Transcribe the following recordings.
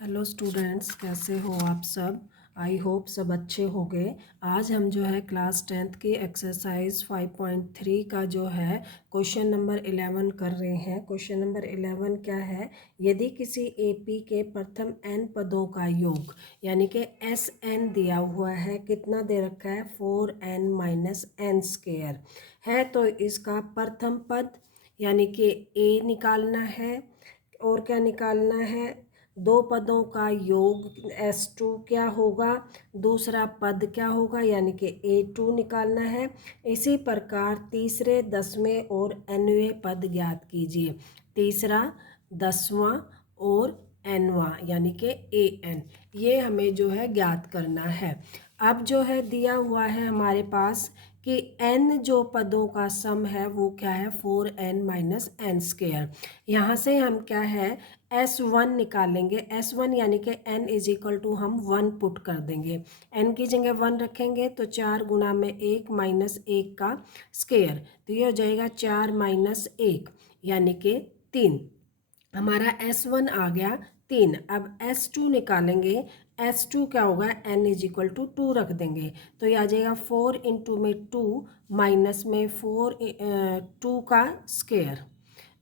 Hello students, कैसे हो आप सब। आई होप सब अच्छे होंगे। आज हम जो है क्लास 10th की एक्सरसाइज 5.3 का जो है क्वेश्चन नंबर 11 कर रहे हैं। क्वेश्चन नंबर 11 क्या है, यदि किसी एपी के प्रथम n पदों का योग यानी कि Sn दिया हुआ है, कितना दे रखा है 4n माइनस n स्क्वायर है, तो इसका प्रथम पद यानी कि a निकालना है और क्या निकालना है, दो पदों का योग S2 क्या होगा, दूसरा पद क्या होगा यानी कि A2 निकालना है। इसी प्रकार तीसरे, 10वें और nवें पद ज्ञात कीजिए। तीसरा, 10वां और nवां यानी कि AN, ये हमें जो है ज्ञात करना है। अब जो है दिया हुआ है हमारे पास कि n जो पदों का सम है वो क्या है 4n माइनस n स्क्वायर। यहाँ से हम क्या है S1 निकालेंगे। S1 यानी कि n इज इक्वल टू हम 1 पुट कर देंगे। n की जगह 1 रखेंगे तो 4 गुना में 1 माइनस 1 का स्क्वायर, तो ये हो जाएगा 4 माइनस 1 यानी कि 3। हमारा S1 आ गया 3। अब S2 निकालेंगे। S2 क्या होगा, n इज इक्वल टू 2 रख देंगे तो ये आ जाएगा 4 इंटू में 2 माइनस में 4 2 का स्क्वायर,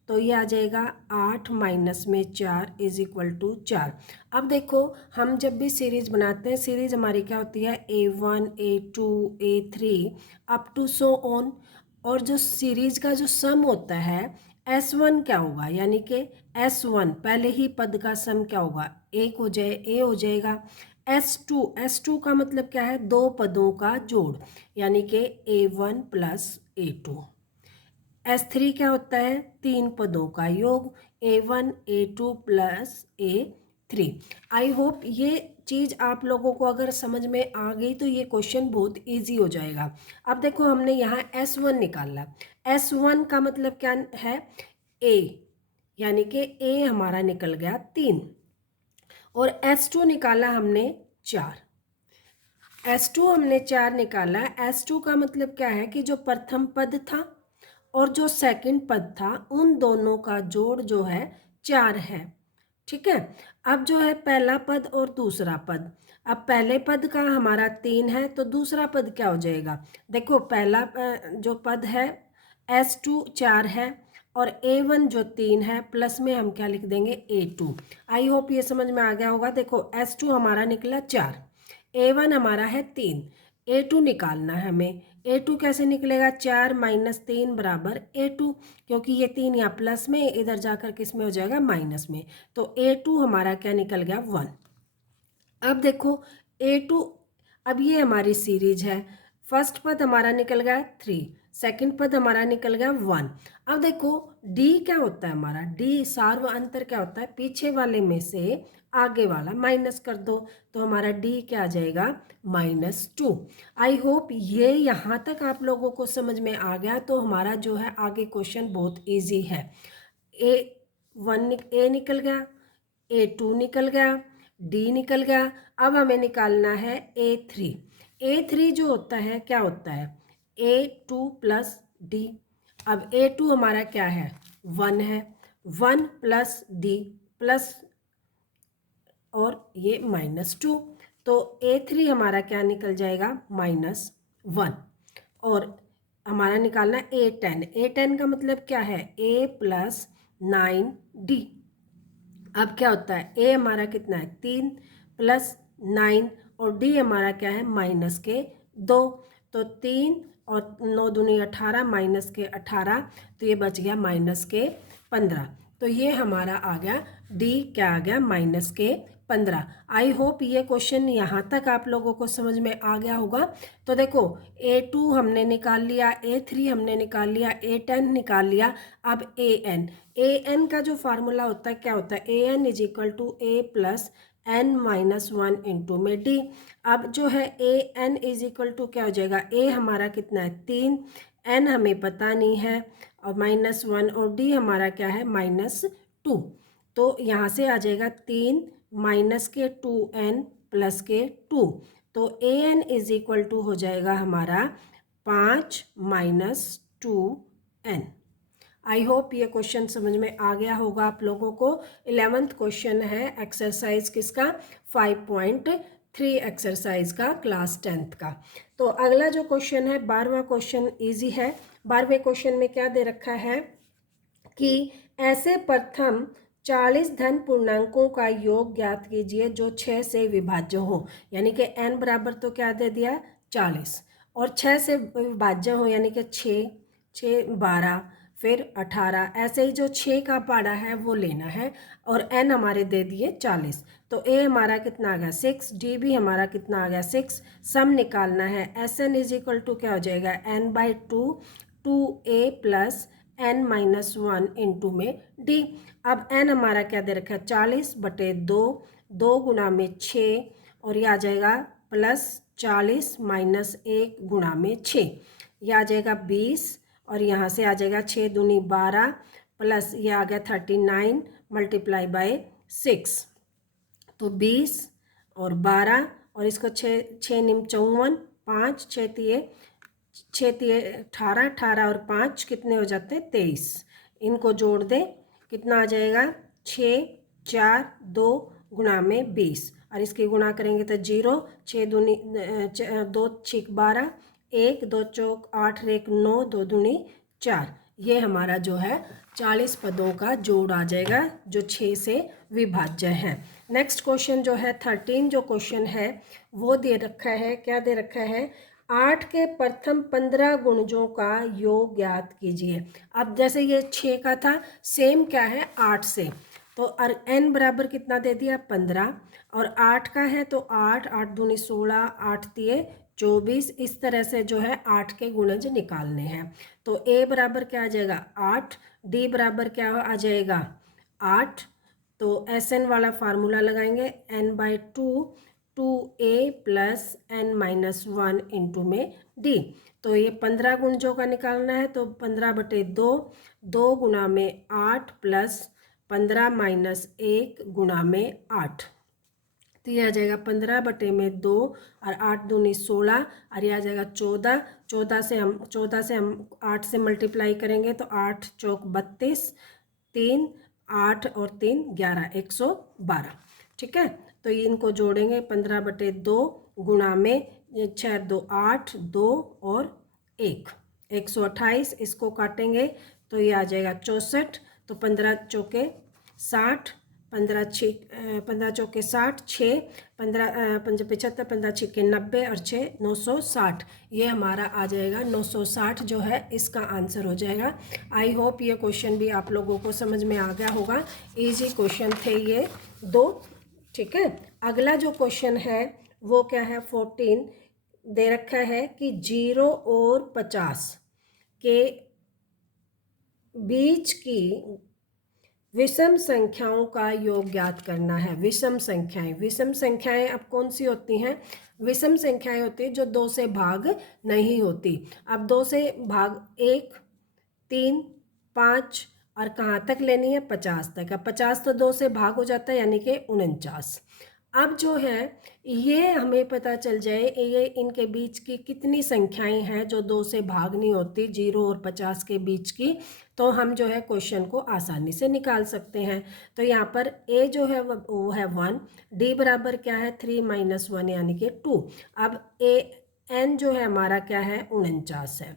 तो ये आ जाएगा 8 माइनस में 4 इज इक्वल टू 4। अब देखो, हम जब भी सीरीज बनाते हैं, सीरीज हमारी क्या होती है A1 A2 A3 up to so on, और जो सीरीज का जो सम होता है S1 क्या होगा यानी कि S1 पहले ही पद का सम क्या होगा, एक हो जाए A हो जाएगा। S2 का मतलब क्या है, दो पदों का जोड़ यानी कि A1 प्लस A2। S3 क्या होता है, तीन पदों का योग A1 A2 plus A3। I hope ये चीज़ आप लोगों को अगर समझ में आ गई तो ये क्वेश्चन बहुत इजी हो जाएगा। अब देखो, हमने यहाँ S1 निकाला। S1 का मतलब क्या है, A यानी कि A हमारा निकल गया 3, और S2 निकाला हमने 4। S2 हमने 4 निकाला। S2 का मतलब क्या है कि जो प्रथम पद था और जो सेकंड पद था उन दोनों का जोड़ जो है 4 है। ठीक है। अब जो है पहला पद और दूसरा पद, अब पहले पद का हमारा 3 है तो दूसरा पद क्या हो जाएगा, देखो पहला जो पद है S2 4 है और A1 जो 3 है, प्लस में हम क्या लिख देंगे A2। आई होप ये समझ में आ गया होगा। देखो S2 हमारा निकला 4, A1 हमारा है 3, A2 निकालना है हमें। A2 कैसे निकलेगा, 4 माइनस 3 बराबर A2, क्योंकि ये 3 यहाँ प्लस में, इधर जाकर किस में हो जाएगा माइनस में, तो A2 हमारा क्या निकल गया 1। अब देखो A2, अब ये हमारी सीरीज है। फर्स्ट पद हमारा निकल गया 3, सेकंड पद हमारा निकल गया 1। अब देखो D क्या होता है हमारा, D सार्व अंतर क्या होता है, पीछे वाले में से आगे वाला माइनस कर दो, तो हमारा D क्या आ जाएगा -2। आई होप ये यहाँ तक आप लोगों को समझ में आ गया। तो हमारा जो है आगे क्वेश्चन बहुत इजी है। A निकल गया, A2 निकल गया, D निकल गया। अब हमें निकालना है A3। A3 जो होता है क्या होता है, A2 प्लस D। अब A2 हमारा क्या है 1 है, 1 प्लस D प्लस और ये -2, तो A3 हमारा क्या निकल जाएगा -1। और हमारा निकालना A10। A10 का मतलब क्या है, A प्लस 9D। अब क्या होता है, A हमारा कितना है 3 प्लस 9 और D हमारा क्या है -2, तो 3 और 9 दूनी 18 माइनस के 18, तो ये बच गया -15। तो ये हमारा आ गया D क्या आ गया -15। आई होप ये क्वेश्चन यहाँ तक आप लोगों को समझ में आ गया होगा। तो देखो A2 हमने निकाल लिया, A3 हमने निकाल लिया, A10 निकाल लिया। अब AN का जो फार्मूला होता है क्या होता है, AN is equal to A plus n minus 1 into में D। अब जो है AN इज इक्वल टू क्या हो जाएगा, A हमारा कितना है 3, N हमें पता नहीं है, और -1, और D हमारा क्या है -2। तो यहाँ से आ जाएगा 3 माइनस के 2n प्लस के 2, तो AN इज इक्वल टू हो जाएगा हमारा 5 माइनस 2n। आई होप ये क्वेश्चन समझ में आ गया होगा आप लोगों को। 11th क्वेश्चन है एक्सरसाइज किसका, 5.3 एक्सरसाइज का क्लास 10th का। तो अगला जो क्वेश्चन है 12वां क्वेश्चन इजी है। 12वें क्वेश्चन में क्या दे रखा है कि ऐसे प्रथम 40 धन पूर्णांकों का योग ज्ञात कीजिए जो 6 से विभाज्य हो। यानी कि n बराबर तो क्या दे दिया 40 और 6 से विभाज्य हो, यानी कि 6 12 फिर 18, ऐसे ही जो 6 का पाड़ा है वो लेना है और n हमारे दे दिए 40। तो a हमारा कितना आ गया 6, d भी हमारा कितना आ गया 6। सम निकालना है, Sn इज इक्वल टू क्या हो जाएगा n/2 2a plus n-1 into में d। अब n हमारा क्या दे रखा है 40/2, 2 गुना में 6 और ये आ जाएगा प्लस 40 माइनस 1 गुना में 6, ये आ जाएगा 20 और यहाँ से आ जाएगा 6 दूनी 12 प्लस ये आ गया 39 मल्टीप्लाई बाय 6। तो 20 और 12 और इसको 6 निम 54, 5 6 तिये 18, 18 और 5 कितने हो जाते हैं 23। इनको जोड़ दे कितना आ जाएगा 6 4 2 गुना में 20 और इसकी गुणा करेंगे तो 0, 6 दूनी 2 6 12, 1 2 चौक 8 1 9, 2 दूनी 4। ये हमारा जो है 40 पदों का जोड़ आ जाएगा जो 6 से विभाज्य है। नेक्स्ट क्वेश्चन जो है 13 जो क्वेश्चन है वो दे रखा है, क्या दे रखा है 8 के प्रथम 15 गुणजों का योग ज्ञात कीजिए। अब जैसे ये 6 का था सेम क्या है 8 से, तो n बराबर कितना दे दिया 15 और 8 का है तो 8 8 दूनी 16, 8 तिये 24। इस तरह से जो है 8 के गुणज निकालने हैं। तो a बराबर क्या आ जाएगा 8, d बराबर क्या आ जाएगा 8। तो Sn वाला फार्मूला लगाएंगे n/2 2a plus n-1 into में d। तो ये 15 गुणजों का निकालना है तो 15/2, 2 गुना में 8 प्लस 15 माइनस 1 गुना में 8। तो ये आ जाएगा 15/2 और 8 दूनी 16 और ये आ जाएगा 14। 14 से हम 8 से मल्टीप्लाई करेंगे तो 8 चौक 32, 3 8 और 3 11, 112। ठीक है, तो ये इनको जोड़ेंगे 15/2 गुणा में 6 2 8 2 और 1 128। इसको काटेंगे तो ये आ जाएगा 64। तो 15 चौके 60, 15 चौके 60, 6 15 5 75, 15 छिक्के 90 और 6 960। ये हमारा आ जाएगा 960 जो है इसका आंसर हो जाएगा। आई होप ये क्वेश्चन भी आप लोगों को समझ में आ गया होगा। इजी क्वेश्चन थे ये दो। ठीक है, अगला जो क्वेश्चन है वो क्या है 14 दे रखा है कि 0 और 50 के बीच की विषम संख्याओं का योग ज्ञात करना है। विषम संख्याएं अब कौन सी होती हैं, विषम संख्याएं होती है जो 2 से भाग नहीं होती। अब 2 से भाग 1 3 5 और कहाँ तक लेनी है 50 तक। अब 50 तो 2 से भाग हो जाता है यानी कि 49। अब जो है ये हमें पता चल जाए ये इनके बीच की कितनी संख्याएं हैं जो 2 से भाग नहीं होती 0 और 50 के बीच की, तो हम जो है क्वेश्चन को आसानी से निकाल सकते हैं। तो यहाँ पर a जो है वो है 1, d बराबर क्या है 3 - 1 यानी कि 2। अब n जो है हमारा क्या है 49 है।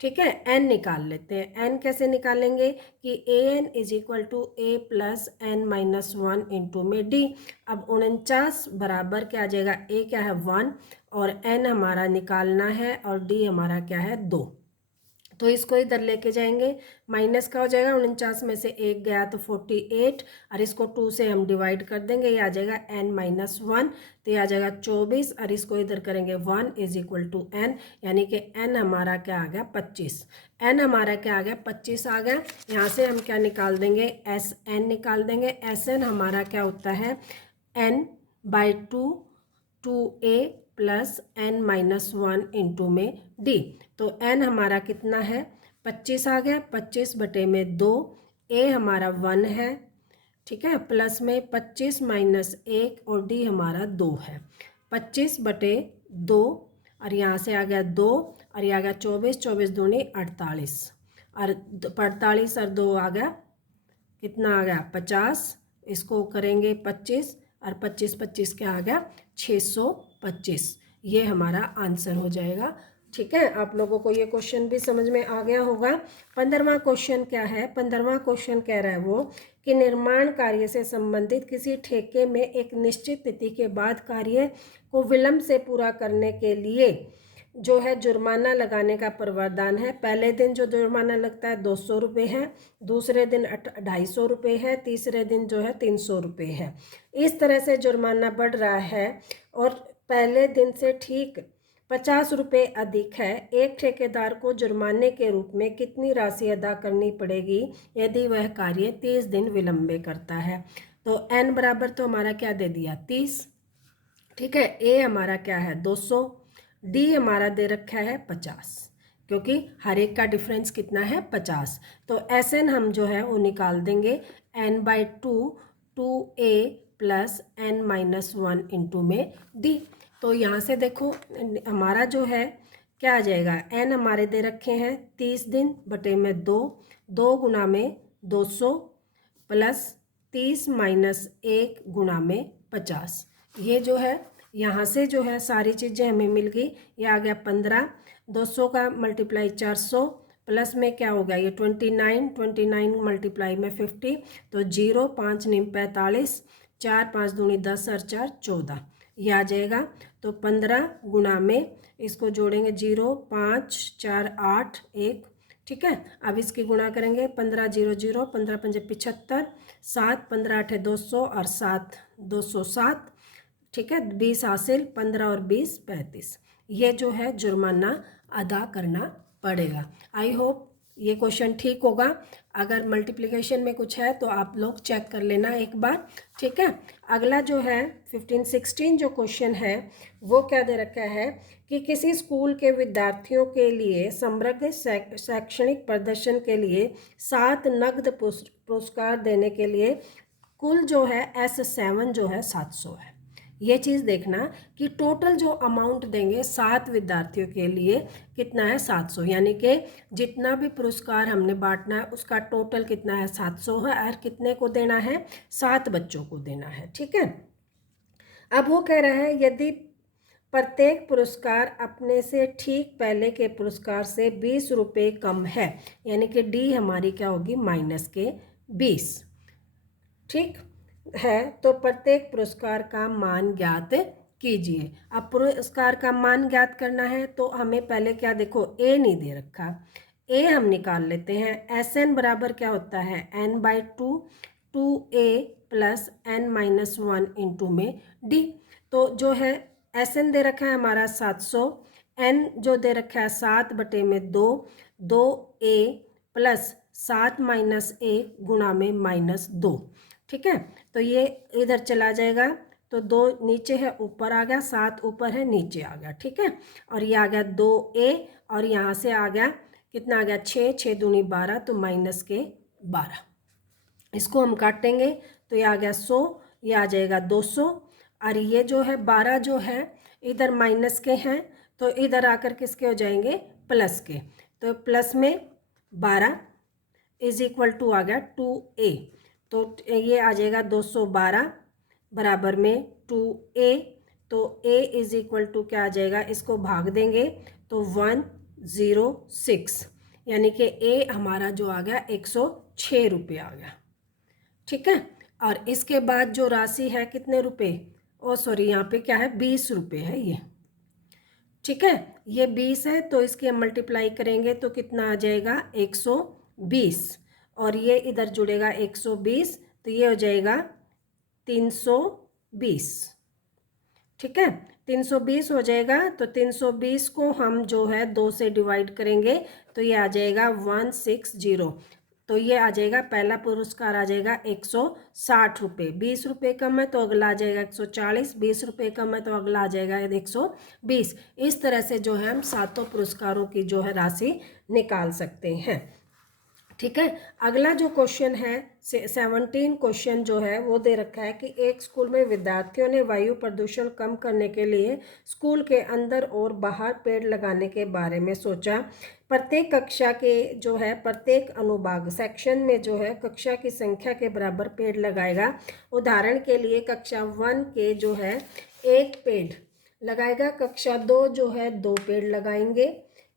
ठीक है, n निकाल लेते हैं। n कैसे निकालेंगे कि an is equal to a plus n-1 into में d। अब 49 बराबर क्या आ जाएगा, a क्या है 1 और n हमारा निकालना है और d हमारा क्या है 2। तो इसको इधर लेके जाएंगे, माइनस का हो जाएगा 49 में से 1 गया तो 48 और इसको 2 से हम डिवाइड कर देंगे, ये आ जाएगा n-1 तो ये आ जाएगा 24 और इसको इधर करेंगे 1 इज इक्वल टू n यानी कि n हमारा क्या आ गया 25। n हमारा क्या आ गया 25 आ गया। यहाँ से हम क्या निकाल देंगे Sn निकाल देंगे। Sn हमारा क्या होता है n/2 2a plus n-1 into में d। तो n हमारा कितना है 25 आ गया, 25/2 a हमारा 1 है। ठीक है, प्लस में 25 माइनस 1 और d हमारा 2 है। 25/2 और यहाँ से आ गया 2 और ये आ गया 24, 24 दूनी 48 और 45 और 2 आ गया, कितना आ गया 50, इसको करेंगे 25 और 25 25 क्या आ गया 625। ये हमारा आंसर हो जाएगा। ठीक है, आप लोगों को ये क्वेश्चन भी समझ में आ गया होगा। 15वां क्वेश्चन क्या है? 15वां क्वेश्चन कह रहा है वो कि निर्माण कार्य से संबंधित किसी ठेके में एक निश्चित तिथि के बाद कार्य को विलंब से पूरा करने के लिए जो है जुर्माना लगाने का प्रावधान है। पहले दिन जो जुर्माना लगता है 200 रुपये है, दूसरे दिन 250 रुपये है, तीसरे दिन जो है 300 रुपये है। इस तरह से जुर्माना बढ़ रहा है और पहले दिन से ठीक 50 रुपये अधिक है। एक ठेकेदार को जुर्माने के रूप में कितनी राशि अदा करनी पड़ेगी यदि वह कार्य 30 दिन विलंबे करता है? तो n बराबर तो हमारा क्या दे दिया 30। ठीक है, a हमारा क्या है 200, d हमारा दे रखा है 50, क्योंकि हर एक का डिफरेंस कितना है 50। तो Sn हम जो है वो निकाल देंगे n/2 2a plus n-1 into में d। तो यहाँ से देखो हमारा जो है क्या आ जाएगा, n हमारे दे रखे हैं 30 दिन बटे में 2, 2 गुना में 200 प्लस 30 माइनस 1 गुना में 50। ये जो है यहाँ से जो है सारी चीज़ें हमें मिल गई। ये आ गया 15, 200 का मल्टीप्लाई 400 प्लस में क्या हो गया ये 29, 29 मल्टीप्लाई में 50, तो 0 5 9 45, 4 5 दूनी 10 और 4 14, ये आ जाएगा। तो 15 गुना में इसको जोड़ेंगे 0 5 4 8 1। ठीक है, अब इसकी गुणा करेंगे 15 0 0, 15 पंजे 75, 7 15 8 200 और 7 207। ठीक है, 20 हासिल, 15 और 20 35। ये जो है जुर्माना अदा करना पड़ेगा। आई होप ये क्वेश्चन ठीक होगा। अगर मल्टीप्लिकेशन में कुछ है तो आप लोग चेक कर लेना एक बार। ठीक है, अगला जो है 15 16 जो क्वेश्चन है वो क्या दे रखा है कि किसी स्कूल के विद्यार्थियों के लिए समग्र शैक्षणिक प्रदर्शन के लिए 7 नकद पुरस्कार देने के लिए कुल जो है S7 जो है 700 है। ये चीज़ देखना कि टोटल जो अमाउंट देंगे 7 विद्यार्थियों के लिए कितना है 700, यानी कि जितना भी पुरस्कार हमने बांटना है उसका टोटल कितना है 700 है और कितने को देना है 7 बच्चों को देना है। ठीक है, अब वो कह रहा है यदि प्रत्येक पुरस्कार अपने से ठीक पहले के पुरस्कार से 20 रुपये कम है, यानी कि डी हमारी क्या होगी माइनस के 20। ठीक है, तो प्रत्येक पुरस्कार का मान ज्ञात कीजिए। अब पुरस्कार का मान ज्ञात करना है तो हमें पहले क्या देखो ए नहीं दे रखा, ए हम निकाल लेते हैं। Sn बराबर क्या होता है n/2 2a plus n-1 into में d। तो जो है Sn दे रखा है हमारा 700, n जो दे रखा है 7 बटे में 2, 2a प्लस 7 माइनस 1 गुणा में -2। ठीक है, तो ये इधर चला जाएगा तो 2 नीचे है ऊपर आ गया, 7 ऊपर है नीचे आ गया। ठीक है, और ये आ गया 2a और यहाँ से आ गया कितना आ गया 6, 6 दूनी 12, तो माइनस के 12। इसको हम काटेंगे तो ये आ गया 100, ये आ जाएगा 200 और ये जो है 12 जो है इधर माइनस के हैं तो इधर आकर किसके हो जाएंगे प्लस के। तो प्लस में 12 इज इक्वल टू आ गया 2a, तो ये आ जाएगा 212 बराबर में 2a। तो a इज इक्वल टू क्या आ जाएगा, इसको भाग देंगे तो 106, यानी कि a हमारा जो आ गया 106 रुपये आ गया। ठीक है, और इसके बाद जो राशि है कितने रुपए, ओ सॉरी यहाँ पे क्या है 20 रुपये है ये। ठीक है, ये 20 है तो इसकी हम मल्टीप्लाई करेंगे तो कितना आ जाएगा 120 और ये इधर जुड़ेगा 120 तो ये हो जाएगा 320। ठीक है, 320 हो जाएगा तो 320 को हम जो है 2 से डिवाइड करेंगे तो ये आ जाएगा 160। तो ये आ जाएगा पहला पुरस्कार आ जाएगा 160 रुपये। 20 रुपये कम है तो अगला आ जाएगा 140, 20 रुपये कम है तो अगला आ जाएगा 120। इस तरह से जो है हम 7 पुरस्कारों की जो है राशि निकाल सकते हैं। ठीक है। अगला जो क्वेश्चन है 17 क्वेश्चन जो है वो दे रखा है कि एक स्कूल में विद्यार्थियों ने वायु प्रदूषण कम करने के लिए स्कूल के अंदर और बाहर पेड़ लगाने के बारे में सोचा। प्रत्येक कक्षा के जो है प्रत्येक अनुभाग सेक्शन में जो है कक्षा की संख्या के बराबर पेड़ लगाएगा। उदाहरण के लिए कक्षा 1 के जो है 1 पेड़ लगाएगा, कक्षा 2 जो है 2 पेड़ लगाएंगे।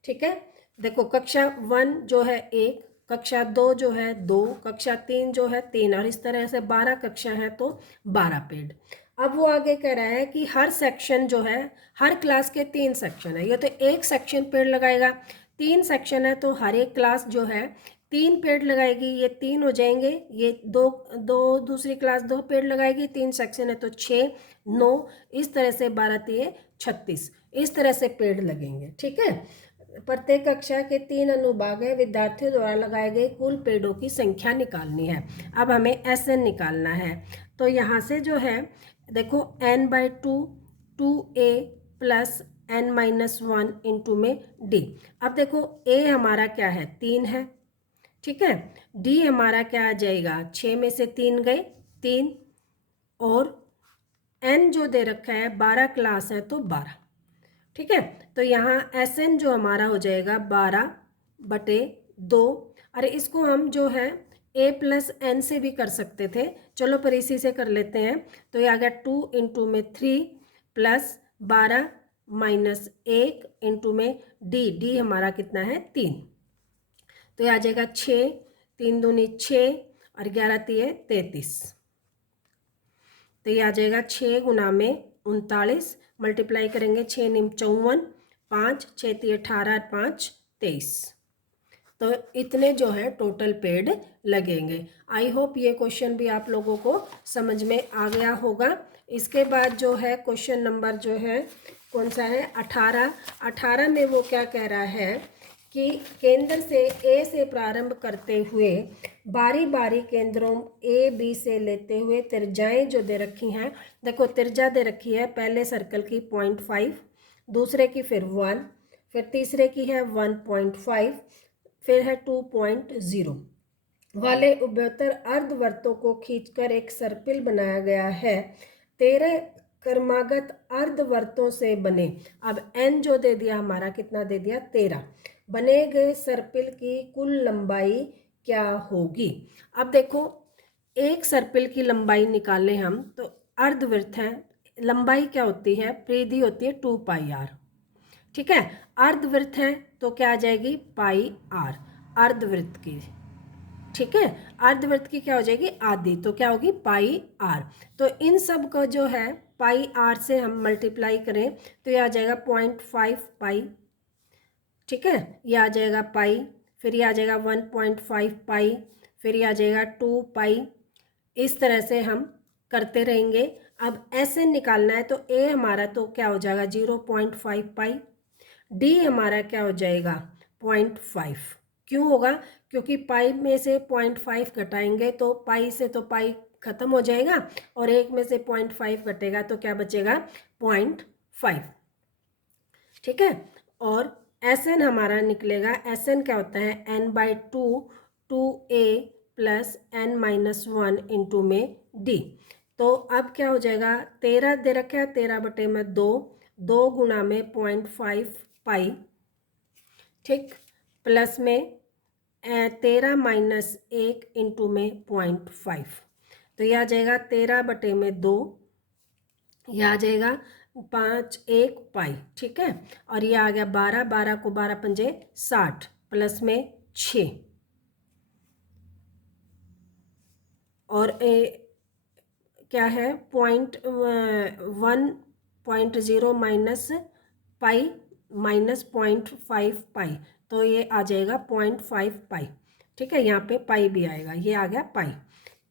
ठीक है, देखो कक्षा 1 जो है 1, कक्षा 2 जो है 2, कक्षा 3 जो है 3, और इस तरह से 12 कक्षा है तो 12 पेड़। अब वो आगे कह रहा है कि हर सेक्शन जो है, हर क्लास के 3 सेक्शन है, ये तो एक सेक्शन पेड़ लगाएगा, 3 सेक्शन है तो हर एक क्लास जो है 3 पेड़ लगाएगी, ये 3 हो जाएंगे। ये दो दो दूसरी क्लास 2 पेड़ लगाएगी, 3 सेक्शन है तो 6 9, इस तरह से 12 3 36, इस तरह से पेड़ लगेंगे। ठीक है, प्रत्येक कक्षा के 3 अनुभाग है, विद्यार्थियों द्वारा लगाए गए कुल पेड़ों की संख्या निकालनी है। अब हमें SN निकालना है, तो यहाँ से जो है देखो n/2 2a plus n-1 into में d। अब देखो a हमारा क्या है 3 है, ठीक है, d हमारा क्या आ जाएगा 6 में से 3 गए 3, और n जो दे रखा है 12 क्लास है तो 12। ठीक है, तो यहाँ SN जो हमारा हो जाएगा 12/2। अरे इसको हम जो है a प्लस n से भी कर सकते थे, चलो पर इसी से कर लेते हैं। तो ये आ गया 2 इंटू में 3 प्लस 12 माइनस 1 इंटू में d हमारा कितना है 3, तो ये आ जाएगा 6, 3 दूनी 6 और 11 3 33, तो ये आ जाएगा 6 गुना में 39, मल्टीप्लाई करेंगे 6 निम 54, 5 6 3 18 5 23, तो इतने जो है टोटल पेड़ लगेंगे। आई होप ये क्वेश्चन भी आप लोगों को समझ में आ गया होगा। इसके बाद जो है क्वेश्चन नंबर जो है कौन सा है 18 में वो क्या कह रहा है कि केंद्र से A से प्रारंभ करते हुए बारी बारी केंद्रों A B से लेते हुए त्रिज्याएं जो दे रखी हैं, देखो त्रिज्या दे रखी है पहले सर्कल की 0.5, दूसरे की फिर 1, फिर तीसरे की है 1.5, फिर है 2.0 वाले उभयतर अर्धवृत्तों को खींचकर एक सर्पिल बनाया गया है। 13 क्रमागत अर्धवृत्तों से बने, अब n जो दे दिया हमारा कितना दे दिया 13, बने गए सर्पिल की कुल लंबाई क्या होगी। अब देखो एक सर्पिल की लंबाई निकालें हम तो अर्धवृत्त है, लंबाई क्या होती है परिधि होती है 2πr। ठीक है, अर्धवृत्त है तो क्या आ जाएगी πr अर्धवृत्त की। ठीक है, अर्धवृत्त की क्या हो जाएगी आधी, तो क्या होगी πr। तो इन सब को जो है πr से हम मल्टीप्लाई करें तो ये आ जाएगा 0.5 पाई। ठीक है, ये आ जाएगा पाई, फिर ये आ जाएगा 1.5 पाई, फिर ये आ जाएगा 2 पाई, इस तरह से हम करते रहेंगे। अब SN निकालना है तो a हमारा तो क्या हो जाएगा 0.5 पाई, d हमारा क्या हो जाएगा 0.5। क्यों होगा, क्योंकि पाई में से 0.5 घटाएंगे तो पाई से तो पाई खत्म हो जाएगा, और 1 में से 0.5 घटेगा तो क्या बचेगा 0.5। ठीक है, और SN हमारा निकलेगा, SN क्या होता है n/2 2a plus n-1 into में d। तो अब क्या हो जाएगा 13 दे रखा है, 13/2, 2 गुना में 0.5 पाई, ठीक, प्लस में 13 माइनस 1 इंटू में 0.5, तो यह आ जाएगा 13/2, यह आ जाएगा 5 1 पाई। ठीक है, और ये आ गया 12, 12 को 12 पंजे 60 प्लस में 6, और क्या है 1.0 माइनस पाई माइनस 0.5 पाई, तो ये आ जाएगा 0.5 पाई। ठीक है, यहाँ पे पाई भी आएगा, ये आ गया पाई,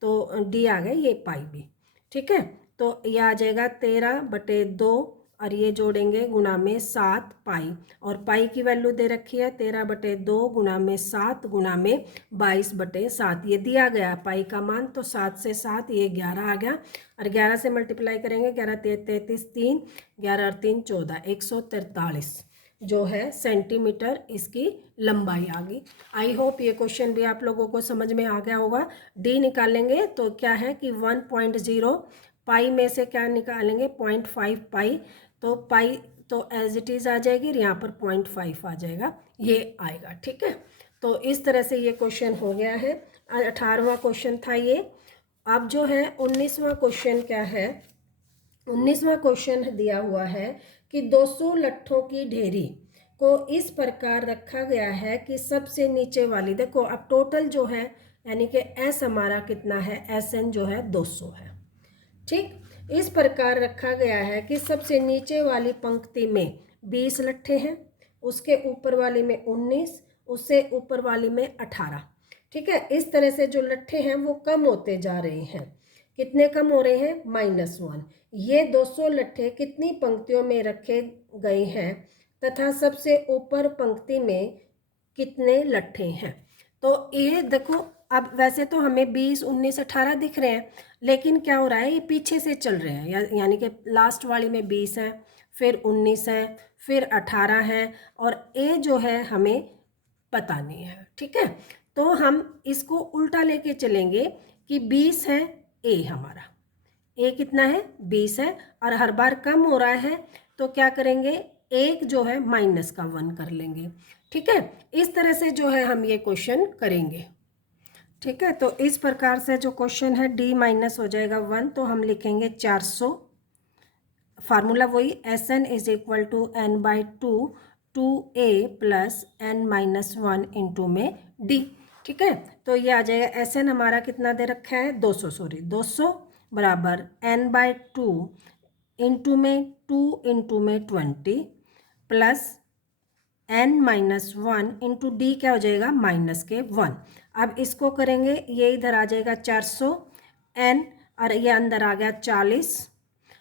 तो डी आ गया ये पाई भी। ठीक है, तो ये आ जाएगा 13/2, और ये जोड़ेंगे गुना में 7 पाई, और पाई की वैल्यू दे रखी है 13/2 गुना में 7 गुना में 22/7, ये दिया गया पाई का मान, तो 7 से 7 ये 11 आ गया, और 11 से मल्टीप्लाई करेंगे 11 3 33 3, 11 और 3 14, 143। जो है सेंटीमीटर इसकी लंबाई आ गई। आई होप ये क्वेश्चन भी आप लोगों को समझ में आ गया होगा। डी निकालेंगे तो क्या है कि 1.0 पाई में से क्या निकालेंगे 0.5 पाई, तो पाई तो एज इट इज़ आ जाएगी और यहाँ पर 0.5 आ जाएगा, ये आएगा। ठीक है, तो इस तरह से ये क्वेश्चन हो गया है। 18वां क्वेश्चन था ये। अब जो है 19वां क्वेश्चन क्या है, 19वां क्वेश्चन दिया हुआ है कि 200 लट्ठों की ढेरी को इस प्रकार रखा गया है कि सबसे नीचे वाली, देखो अब टोटल जो है यानी कि एस हमारा कितना है, एस एन जो है 200 है। ठीक, इस प्रकार रखा गया है कि सबसे नीचे वाली पंक्ति में 20 लट्ठे हैं, उसके ऊपर वाली में 19, उससे ऊपर वाली में 18। ठीक है, इस तरह से जो लट्ठे हैं वो कम होते जा रहे हैं। कितने कम हो रहे हैं, -1। ये 200 लट्ठे कितनी पंक्तियों में रखे गए हैं तथा सबसे ऊपर पंक्ति में कितने लट्ठे हैं। तो ये देखो, अब वैसे तो हमें 20, 19, 18 दिख रहे हैं, लेकिन क्या हो रहा है, ये पीछे से चल रहे हैं, यानी कि लास्ट वाली में 20 है, फिर 19 है, फिर 18 है, और ए जो है हमें पता नहीं है। ठीक है, तो हम इसको उल्टा लेके चलेंगे कि 20 है ए हमारा, ए कितना है 20 है, और हर बार कम हो रहा है तो क्या करेंगे, एक जो है -1 कर लेंगे। ठीक है, इस तरह से जो है हम ये क्वेश्चन करेंगे। ठीक है, तो इस प्रकार से जो क्वेश्चन है डी माइनस हो जाएगा 1, तो हम लिखेंगे 400। फार्मूला वही, S N is equal to n/2 2a plus n-1 into में डी। ठीक है, तो ये आ जाएगा, एस एन हमारा कितना दे रखा है 200 बराबर n/2 इंटू में 2 इंटू में 20 प्लस n-1 इंटू डी क्या हो जाएगा -1। अब इसको करेंगे, ये इधर आ जाएगा 400 n, और ये अंदर आ गया 40,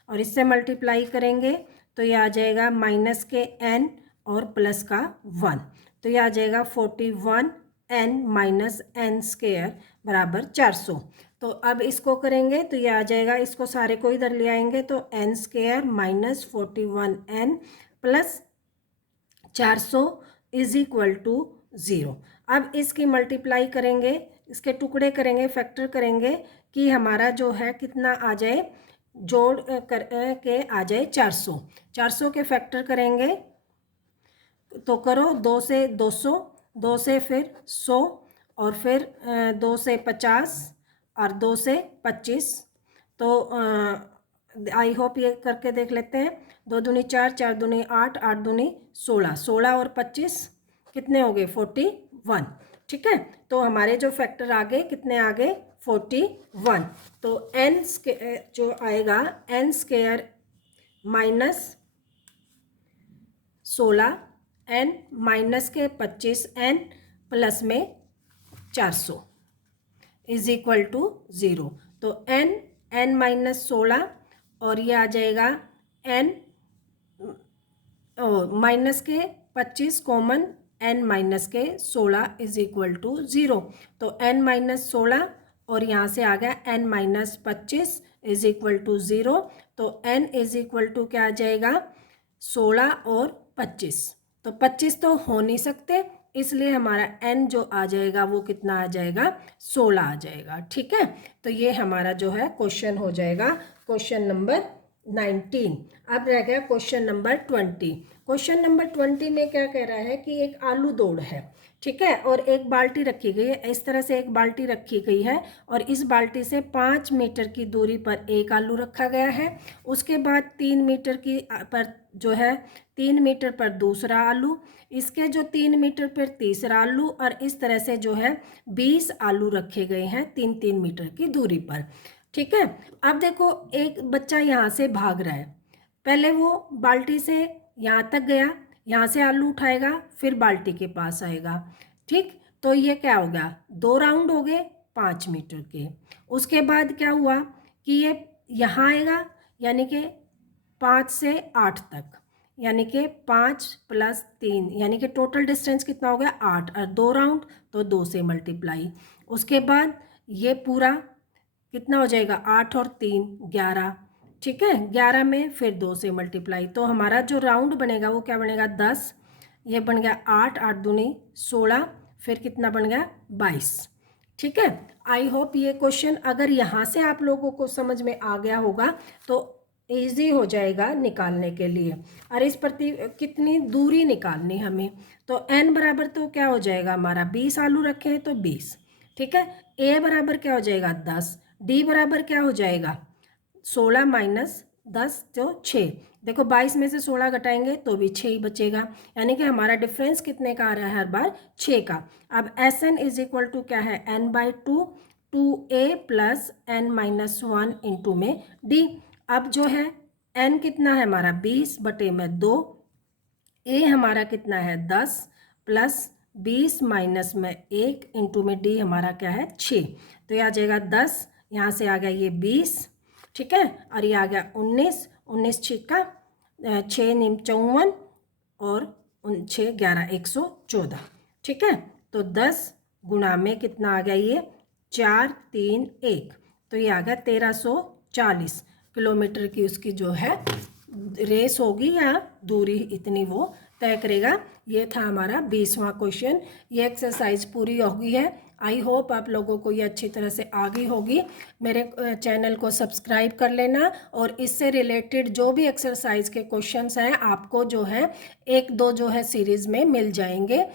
और इससे मल्टीप्लाई करेंगे तो ये आ जाएगा -n और प्लस का 1, तो ये आ जाएगा 41 n - n² बराबर 400। तो अब इसको करेंगे तो ये आ जाएगा, इसको सारे को इधर ले आएंगे तो n² - 41n plus 400 is equal to 0। अब इसकी मल्टीप्लाई करेंगे, इसके टुकड़े करेंगे, फैक्टर करेंगे कि हमारा जो है कितना आ जाए, जोड़ कर के आ जाए 400। 400 के फैक्टर करेंगे तो करो, 2 से 200, 2 से फिर 100, और फिर 2 से 50, और 2 से 25। तो आई होप ये करके देख लेते हैं। 2 दूनी 4, 4 दूनी 8, 8 दूनी 16, 16 और 25 कितने हो गए 41। ठीक है, तो हमारे जो फैक्टर आ गए कितने आ गए 41। तो n जो आएगा n² माइनस 16 n माइनस के 25 n प्लस में 400 इज इक्वल टू 0। तो n -16 और ये आ जाएगा n माइनस के 25 कॉमन n माइनस के 16 इज इक्वल टू 0। तो n -16 और यहाँ से आ गया n -25 इज इक्वल टू 0। तो n इज इक्वल टू क्या आ जाएगा 16 और 25। तो 25 तो हो नहीं सकते, इसलिए हमारा n जो आ जाएगा वो कितना आ जाएगा 16 आ जाएगा। ठीक है, तो ये हमारा जो है क्वेश्चन हो जाएगा क्वेश्चन नंबर 19। अब रह गया क्वेश्चन नंबर 20। क्वेश्चन नंबर 20 में क्या कह रहा है कि एक आलू दौड़ है, ठीक है, और एक बाल्टी रखी गई है। इस तरह से एक बाल्टी रखी गई है और इस बाल्टी से 5 मीटर की दूरी पर एक आलू रखा गया है। उसके बाद 3 मीटर की पर जो है 3 मीटर पर दूसरा आलू, इसके जो 3 मीटर पर तीसरा आलू, और इस तरह से जो है 20 आलू रखे गए हैं 3-3 मीटर की दूरी पर। ठीक है, अब देखो एक बच्चा यहाँ से भाग रहा है, पहले वो बाल्टी से यहाँ तक गया, यहाँ से आलू उठाएगा, फिर बाल्टी के पास आएगा। ठीक, तो ये क्या हो गया 2 राउंड हो गए 5 मीटर के। उसके बाद क्या हुआ कि ये यहाँ आएगा, यानी कि 5 से 8 तक, यानी कि 5 + 3, यानी कि टोटल डिस्टेंस कितना हो गया 8, और 2 राउंड तो 2 से मल्टीप्लाई। उसके बाद ये पूरा कितना हो जाएगा 8 और 3 11। ठीक है, 11 में फिर 2 से मल्टीप्लाई, तो हमारा जो राउंड बनेगा वो क्या बनेगा 10। ये बन गया 8, 8 दूनी 16, फिर कितना बन गया 22। ठीक है, आई होप ये क्वेश्चन अगर यहाँ से आप लोगों को समझ में आ गया होगा तो इजी हो जाएगा निकालने के लिए। और इस प्रति कितनी दूरी निकालनी हमें, तो n बराबर तो क्या हो जाएगा हमारा 20 आलू रखे हैं तो 20। ठीक है, a बराबर क्या हो जाएगा 10, d बराबर क्या हो जाएगा 16 माइनस 10 तो 6। देखो 22 में से 16 घटाएंगे तो भी 6 ही बचेगा, यानी कि हमारा डिफरेंस कितने का आ रहा है हर बार 6 का। अब S N is equal to क्या है n/2, 2a plus n-1 into में d। अब जो है n कितना है हमारा 20 बटे में 2, a हमारा कितना है 10 प्लस 20 माइनस में 1 इंटू में d हमारा क्या है 6। तो ये आ जाएगा 10, यहाँ से आ गया ये 20। ठीक है, और ये आ गया 19, 19 छिक्का 6 निम 54 और 6 11 114। ठीक है, तो 10 गुणा में कितना आ गया ये 4 3 1, तो ये आ गया 1340 किलोमीटर की उसकी जो है रेस होगी या दूरी इतनी वो तय करेगा। ये था हमारा 20वां क्वेश्चन। ये एक्सरसाइज पूरी हो गई है। आई होप आप लोगों को ये अच्छी तरह से आ गई होगी। मेरे चैनल को सब्सक्राइब कर लेना और इससे रिलेटेड जो भी एक्सरसाइज के क्वेश्चंस हैं आपको जो है 1-2 जो है सीरीज़ में मिल जाएंगे।